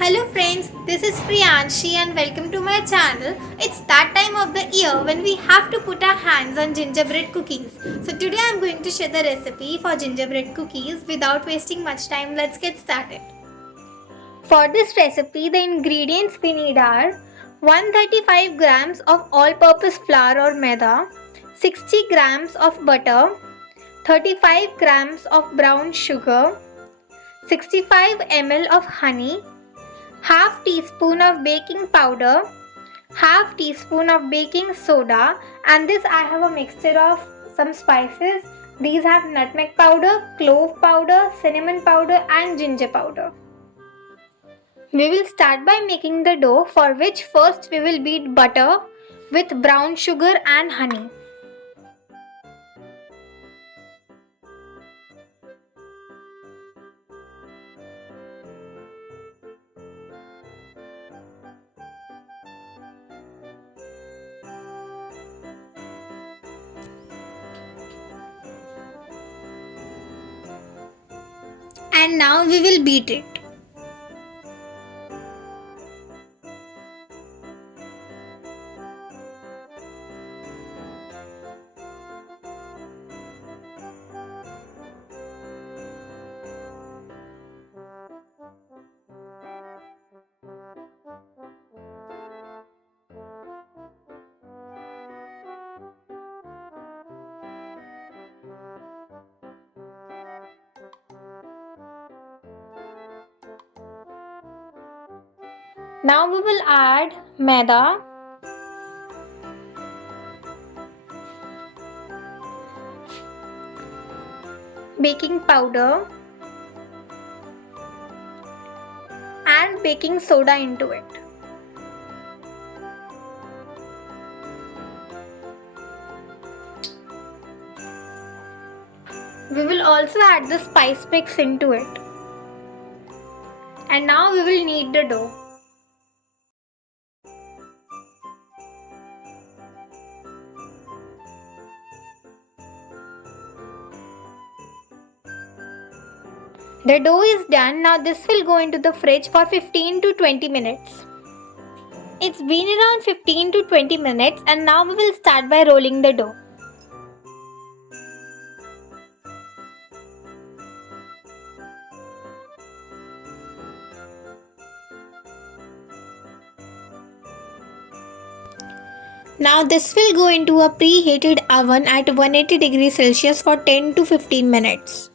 Hello friends, this is Priyanshi and welcome to my channel. It's that time of the year when we have to put our hands on gingerbread cookies. So today I'm going to share the recipe for gingerbread cookies. Without wasting much time, let's get started. For this recipe, the ingredients we need are 135 grams of all-purpose flour or maida, 60 grams of butter, 35 grams of brown sugar, 65 ml of honey, half teaspoon of baking powder, half teaspoon of baking soda, and this I have a mixture of some spices. These have nutmeg powder, clove powder, cinnamon powder and ginger powder. We will start by making the dough, for which first we will beat butter with brown sugar and honey. And now we will beat it. Now we will add maida, baking powder and baking soda into it. We will also add the spice mix into it. And now we will knead the dough. The dough is done. Now this will go into the fridge for 15 to 20 minutes. It's been around 15 to 20 minutes and now we will start by rolling the dough. Now this will go into a preheated oven at 180 degrees Celsius for 10 to 15 minutes.